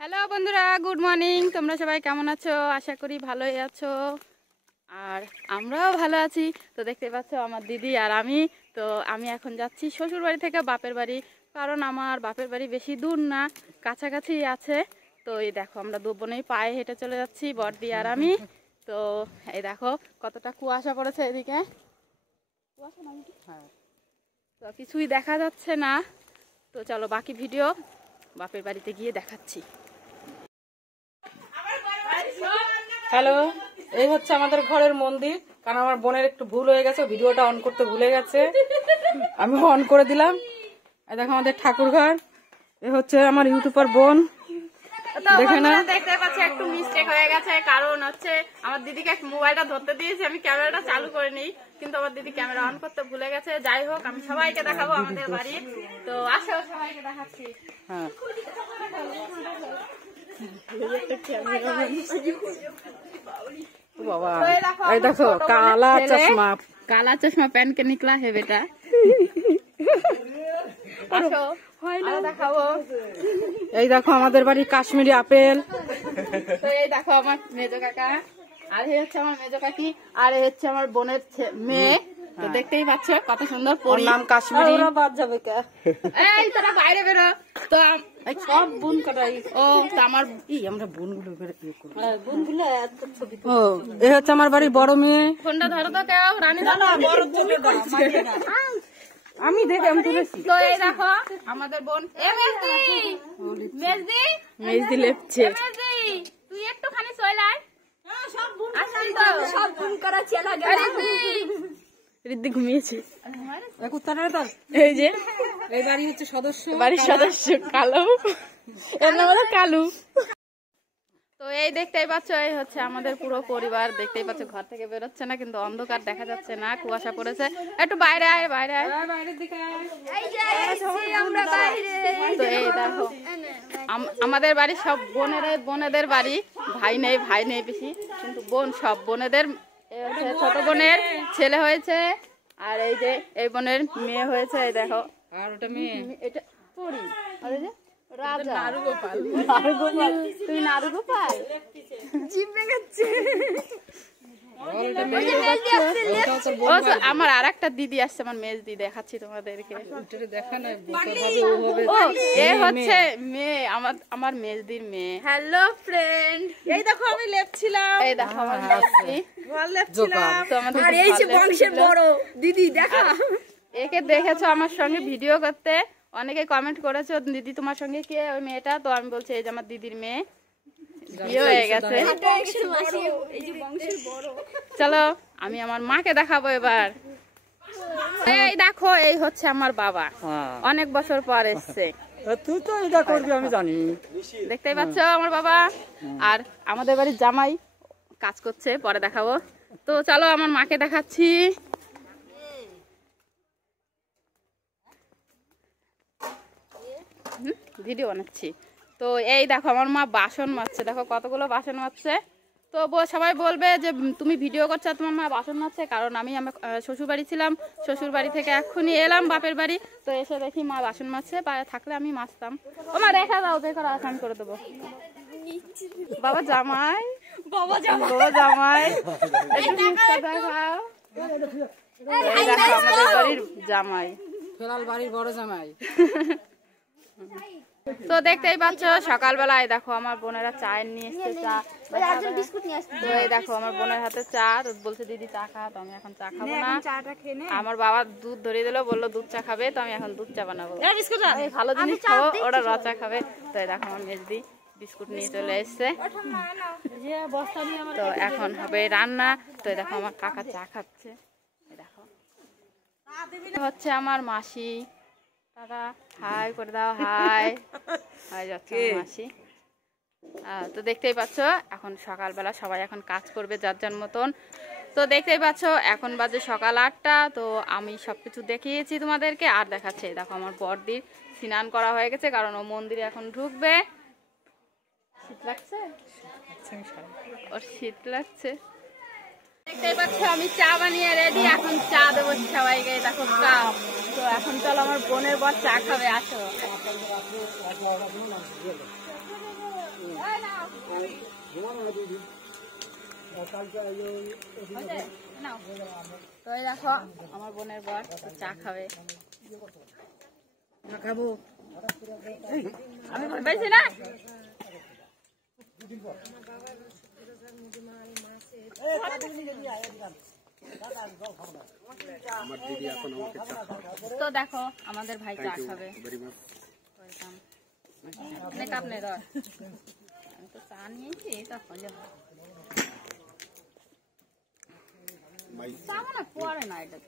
Hello বন্ধুরা, good morning. তোমরা সবাই কেমন আছো? আশা করি ভালোই আছো, আর আমরাও ভালো আছি। তো দেখতে পাচ্ছ আমার দিদি আর আমি। তো আমি এখন যাচ্ছি শ্বশুর বাড়ি থেকে বাপের বাড়ি, কারণ আমার বাপের বাড়ি বেশি দূর না, কাছাকাছি আছে। তো এই দেখো আমরা দু বোনেই পায়ে হেঁটে চলে যাচ্ছি, বড়দি আর আমি। তো এই দেখো কতটা কুয়াশা পড়েছে এদিকে। কুয়াশা না, হ্যাঁ, তো কিছুই দেখা যাচ্ছে না। তো চলো বাকি ভিডিও বাপের বাড়িতে গিয়ে দেখাচ্ছি। হ্যালো, এই হচ্ছে আমাদের ঘরের মন্দির। কারণ আমার বোনের একটু ভুল হয়ে গেছে, ভিডিওটা অন করতে ভুলে গেছে, আমি অন করে দিলাম। এই দেখো আমাদের ঠাকুর ঘর। এ হচ্ছে আমার ইউটিউবার বোন। দেখে না, দেখতে পাচ্ছি একটু মিস্টেক হয়ে গেছে, কারণ হচ্ছে আমার দিদিকে মোবাইলটা ধরতে দিয়েছি, আমি ক্যামেরাটা চালু করে নিই, কিন্তু আমার দিদি ক্যামেরা অন করতে ভুলে গেছে। যাই হোক, আমি সবাইকে দেখাবো আমাদের বাড়ি। তো আসো, সবাইকে দেখাচ্ছি। হ্যাঁ, বাবা এই দেখো কালা চশমা, काला चश्मा पहन के निकला है बेटा। এই দেখো আমাদের বাড়ি কাশ্মীরি আপেল। তো এই দেখো আমার মেজো কাকা, আর এই হচ্ছে আমার মেজো কাকি, আর এই হচ্ছে আমার বোনের মেয়ে। তো দেখতেই পাচ্ছ কত সুন্দর পরি, নাম কাশ্মীরি। বাদ যাবে কে? এই তোরা বাইরে বেরো। তো সব বোন কাটাই। ও তো আমার আমরা বোনগুলো বোনগুলো ও এই হচ্ছে আমার বাড়ির বড় মেয়ে। ফোনটা ধরো তো কেউ, রানী আমি দেখে আমি তুলেছি। তো এই দেখো আমাদের বোন মেজদি লেপছে। তুই একটুখানি চলে আয়, সব বোন করা চেলা গেল। রিদ্ধি ঘুমিয়েছে। এই যে এই বাড়ি হচ্ছে সদস্য, বাড়ির সদস্য কালু, এর নাম হলো কালু। তো এই দেখতেই পাচ্ছ, এই হচ্ছে আমাদের পুরো পরিবার। দেখতেই পাচ্ছ ঘর থেকে বেরোচ্ছে না, কিন্তু অন্ধকার দেখা যাচ্ছে না, কুয়াশা পড়েছে। একটু বাইরে আয়, বাইরে আয়। তো এই দেখো আমাদের বাড়ি সব বোনেদের বাড়ি, ভাই নেই বেশি, কিন্তু বোন সব বোনেদের। ছোট বোনের ছেলে হয়েছে, আর এই যে এই বোনের মেয়ে হয়েছে। এই দেখো, আর ওটা মেয়ে, এটা পরি, আর এই যে রাজা নারুগোপাল। তুই নারুগোপাল জিভে গেছে। আমার আর একটা দিদি আসছে, আমার মেজ দিদি, দেখাচ্ছি তোমাদেরকে। এ হচ্ছে মেয়ে, আমার মেজদির মেয়ে। হ্যালো ফ্রেন্ড, এই দেখো আমি লেপছিলাম। এই দেখো আমার মেজদি লেপছিলাম। আর এই যে বংশের বড় দিদি, দেখা একে দেখেছো আমার সঙ্গে ভিডিও করতে, অনেকে কমেন্ট করেছো দিদি তোমার সঙ্গে কে ওই মেয়েটা। তো আমি বলছি এই যে আমার দিদির মেয়ে, বিয়ে হয়ে গেছে। চলো আমি আমার মাকে দেখাবো এবার। এই দেখো, এই হচ্ছে আমার বাবা, অনেক বছর পর এসছে। তুই তো এটা করবি আমি জানি। দেখতেই পাচ্ছ আমার বাবা। আর আমাদের বাড়ির জামাই কাজ করছে, পরে দেখাবো। তো চলো আমার মাকে দেখাচ্ছি। ভিডিও বানাচ্ছি। তো এই দেখো আমার মা বাসন মাজছে, দেখো কতগুলো বাসন মাজছে। তো সবাই বলবে যে তুমি ভিডিও করছো তোমার মা বাসন মাজছে, কারণ আমি আমার শ্বশুর বাড়ি ছিলাম, শ্বশুর বাড়ি থেকে এক্ষুনি এলাম বাপের বাড়ি। তো এসে দেখি মা বাসন মাজছে, থাকলে আমি মাজতাম। ও মা রেখা দাও, দেখো আসান করে দেবো। বাবা জামাই, বাবা জামাই দেখাও। আমাদের বাড়ির জামাই, ফেরাল বাড়ির বড় জামাই। তো দেখতেই পাচ্ছ সকালবেলায় দেখো আমার বোনেরা চায়ের নিয়ে এসছে, চা। তো এই দেখো আমার বোনের হাতে চা, তো বলছে দিদি চা খা। তো আমি এখন চা খাবো না, আমার বাবা দুধ ধরিয়ে দিল, বললো দুধ চা খাবে। তো আমি এখন দুধ চা বানাবো, ভালো জিনিস খাবো, ওরা র চা খাবে। তো এই দেখো আমার মেজদি বিস্কুট নিয়ে চলে এসছে। তো এখন হবে রান্না। তো এই দেখো আমার কাকা চা খাচ্ছে। এই দেখো হচ্ছে আমার মাসি, দাদা হাই করে দাও, হাই হাই যাচ্ছে মাসি। তো দেখতেই পাচ্ছ এখন সকালবেলা সবাই এখন কাজ করবে যার যার মতন। তো দেখতেই পাচ্ছ এখন বাজে সকাল 8টা। তো আমি সবকিছু দেখিয়েছি তোমাদেরকে, আর দেখাচ্ছে দেখো আমার বড়দির স্নান করা হয়ে গেছে, কারণ ও মন্দিরে এখন ঢুকবে। শীত লাগছে, ওর শীত লাগছে। দেখতেই পাচ্ছ আমি চা বানিয়ে রেডি, এখন চা দেবো সবাইকে। দেখো কাপ। তো এখন চলো আমার বোনের বর চা খাবে, আসো। তো এই দেখো আমার বোনের বর চা খাবে। খাবো আমি বেশি না তো দেখো আমাদের ভাই চা খাবে। আমি তো চা নিয়েছি তখন পরে না এটা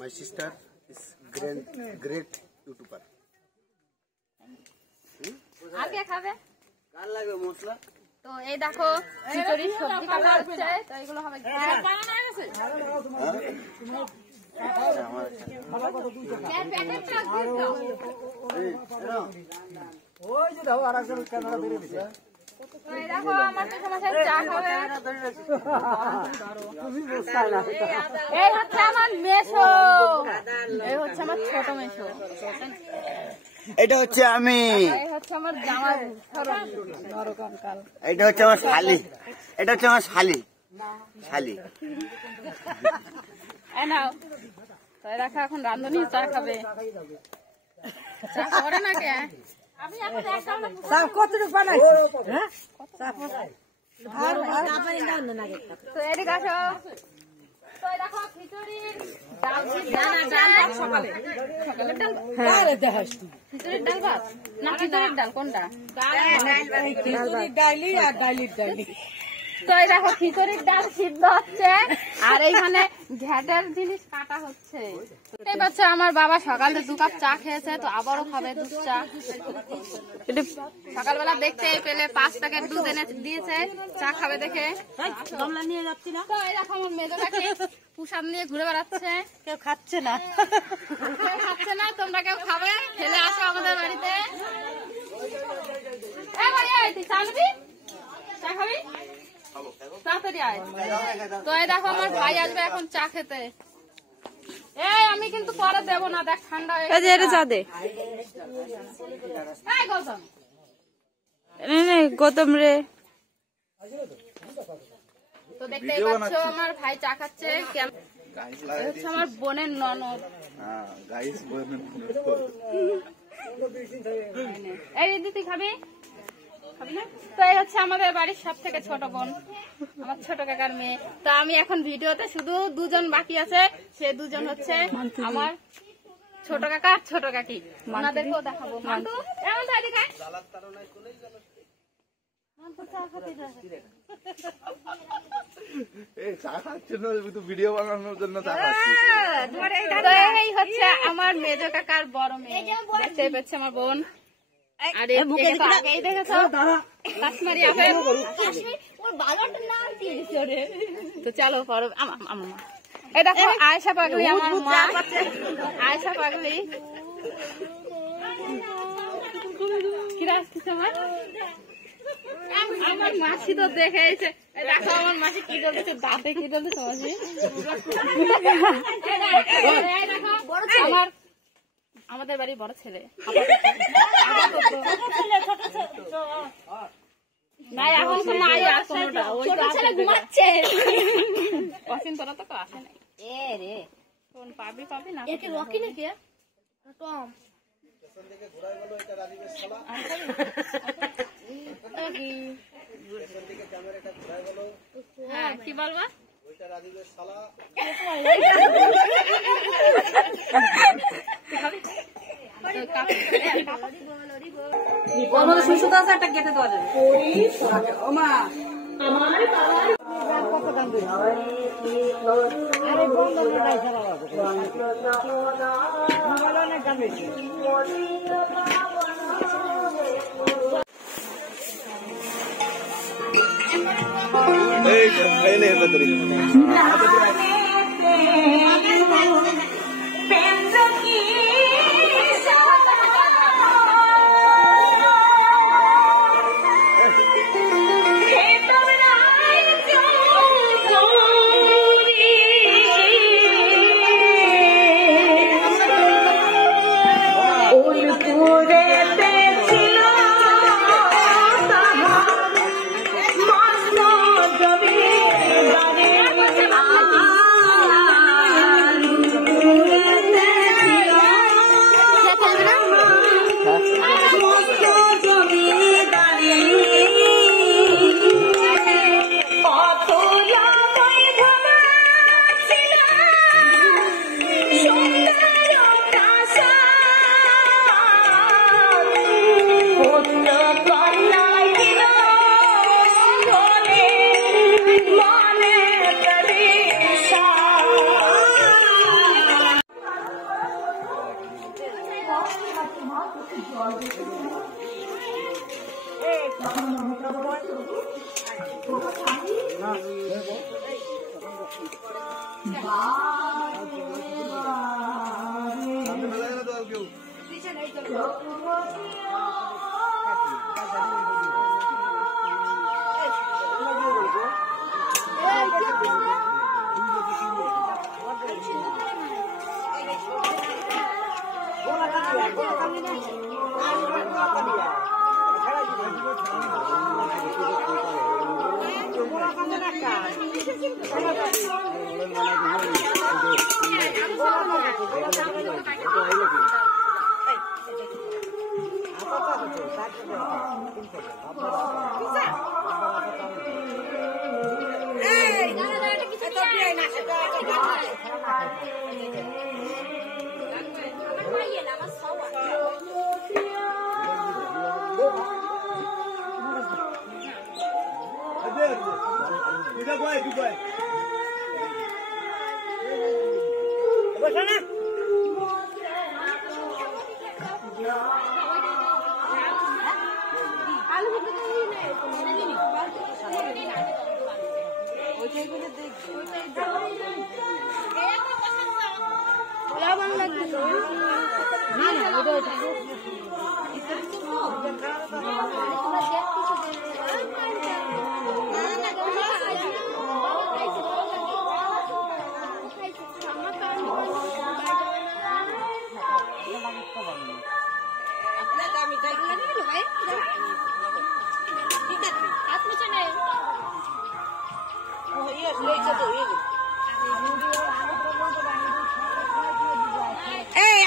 My sister is great YouTuber. আর কে খাবে? কার লাগবে মশলা? তো এই দেখো খিচুড়ি সবজি কাটা হচ্ছে, তো এগুলো হবে বানানো হয়ে গেছে। ওই যে দাও আরেকজন ক্যামেরা বেরিয়ে দিছে। তো এই দেখো আমার তো সমস্যা চা খাবে। এই হচ্ছে আমার মেশো, এই হচ্ছে আমার ছোট মেশো, এটা হচ্ছে আমি, এই হচ্ছে আমার জামাই নরকঙ্কাল, এটা হচ্ছে আমার শালি, এটা হচ্ছে আমার শালি শালি। এই নাও। তো এই দেখো এখন রান্ধনি চা খাবে। চা করে না কে? আমি এখন একদম কতটুকু বানাইছি? তো এদিকে আসো। তো এই দেখো খিচুড়ির ডাল সকালে সকালের ডাল খিচুড়ির ডাল ভাত না খিচুড়ির ডাল কোনটা? ডাইলি আর ডাইলির ডাইলি। তো এই দেখো খিচুড়ির ডাল সিদ্ধ হচ্ছে আর এইখানে ঘ্যাটের জিনিস কাটা হচ্ছে। এই বাচ্চা আমার বাবা সকালে 2 কাপ চা খেয়েছে, তো আবারও খাবে দুধ চা। সকালবেলা দেখতে পেলে 5 প্যাকেট দুধ এনে দিয়েছে, চা খাবে দেখে। নিয়ে যাচ্ছি না, তো এই দেখো আমার মেজোটাকে পুষান নিয়ে ঘুরে বেড়াচ্ছে। কেউ খাচ্ছে না, কেউ খাচ্ছে না, তোমরা কেউ খাবে? ফেলে আসো আমাদের বাড়িতে। এই ভাই, তুই চা নিবি? চা খাবি? তাড়াতাড়ি আয়। তো এই দেখো আমার ভাই আসবে এখন চা খেতে। এই আমি কিন্তু পরে দেবো না, দেখ ঠান্ডা হয়ে গেছে। চা দে। এই গৌতম, গৌতম রে। তো দেখতেই পাচ্ছ আমার ভাই চা খাচ্ছে। হচ্ছে আমার বোনের ননদ। এই দিদি খাবি? তো এই হচ্ছে আমাদের বাড়ির সব থেকে ছোট বোন, আমার ছোট কাকার মেয়ে। তো আমি এখন ভিডিওতে শুধু 2 জন বাকি আছে, সে 2 জন হচ্ছে আমার ছোট কাকা আর ছোট কাকি। ওনাদেরকেও দেখাবো। মান্টু এমন তো এদিকে আয়। মান্টু চা খেতে যাবে। এই চা খাচ্ছে না, তো ভিডিও বানানোর জন্য চা খাচ্ছে। তো এই হচ্ছে আমার মেজো কাকার বড় মেয়ে, দেখতে পেয়েছে আমার বোন। আর এই দেখেছো কাশ্মীরি আপেল। তো চলো এই দেখো আয়েশা পাগলি, আমার মা আয়েশা পাগলি। আমার মাসি তো দেখেছে, দেখো আমার মাসি কি করতেছে, দাঁতে কি করতেছে মাসি। আমাদের বাড়ি বড় ছেলে নাই, এখন তো নাই আর কোনোটা, ছোট ছেলে ঘুমাচ্ছে। অসীম তোরা তো আসে নাই। এ রে কোন পাবি না, একে রকি নাকি টম। হ্যাঁ কি বলবা? সুস্থতা আছে একটা গেটে দেওয়া যাবে। এই খাইলে এটা ধরে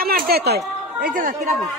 আমার দে তাই এই যে কিরকম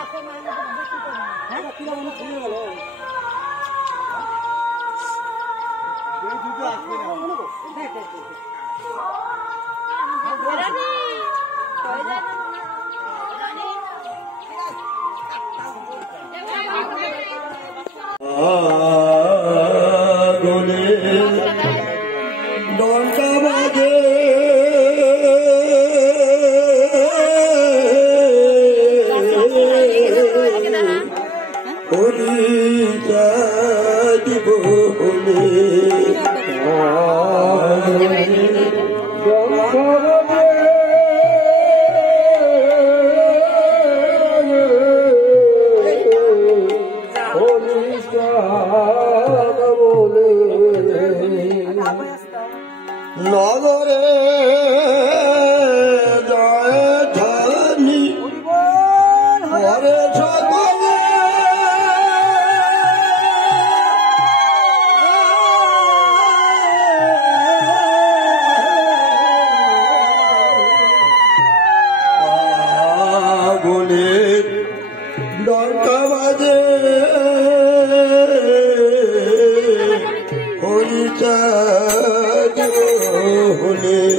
নগরে জয় ধনী হরে সকলে আগুনের ডঙ্কা বাজে হরিচাঁদ হলে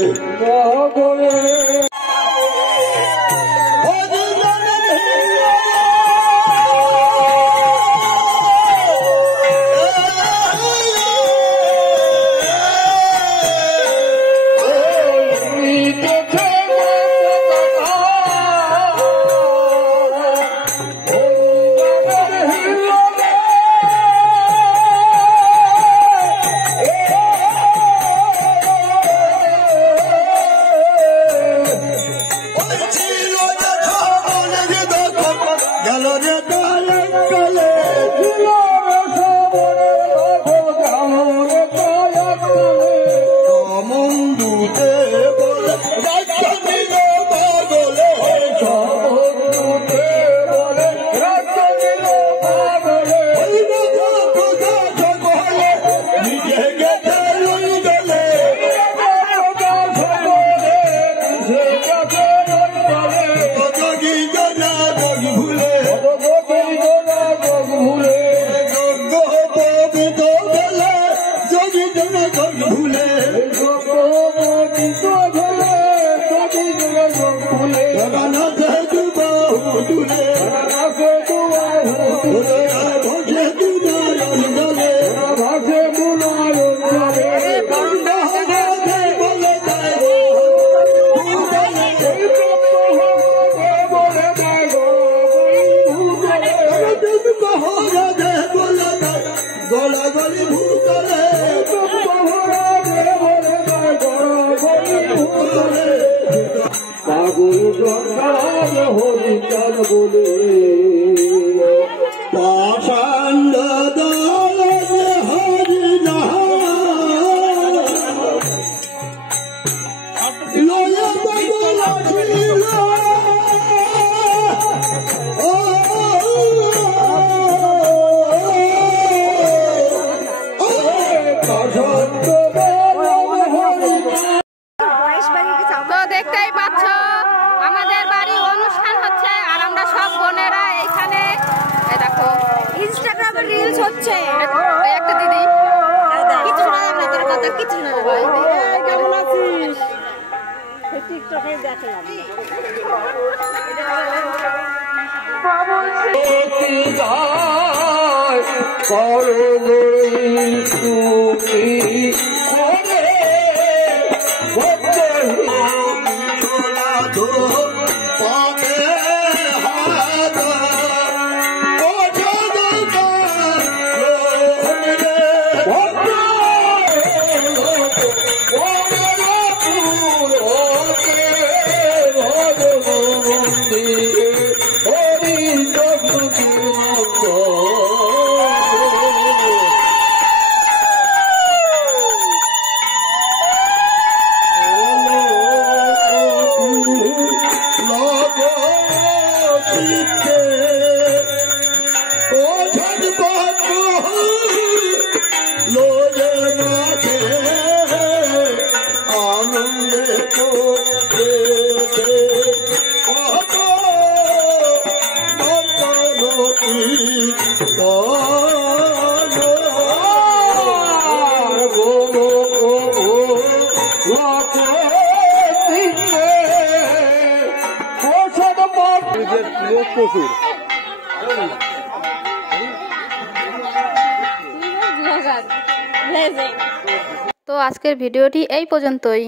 রিলস হচ্ছে একটা দিদি কিছু শোনা যাবে না তোর কথা কিছু শোনা যাবে না কেমন আছিস? টিকটকে দেখলাম প্রচুর তো আজকের ভিডিওটি এই পর্যন্তই।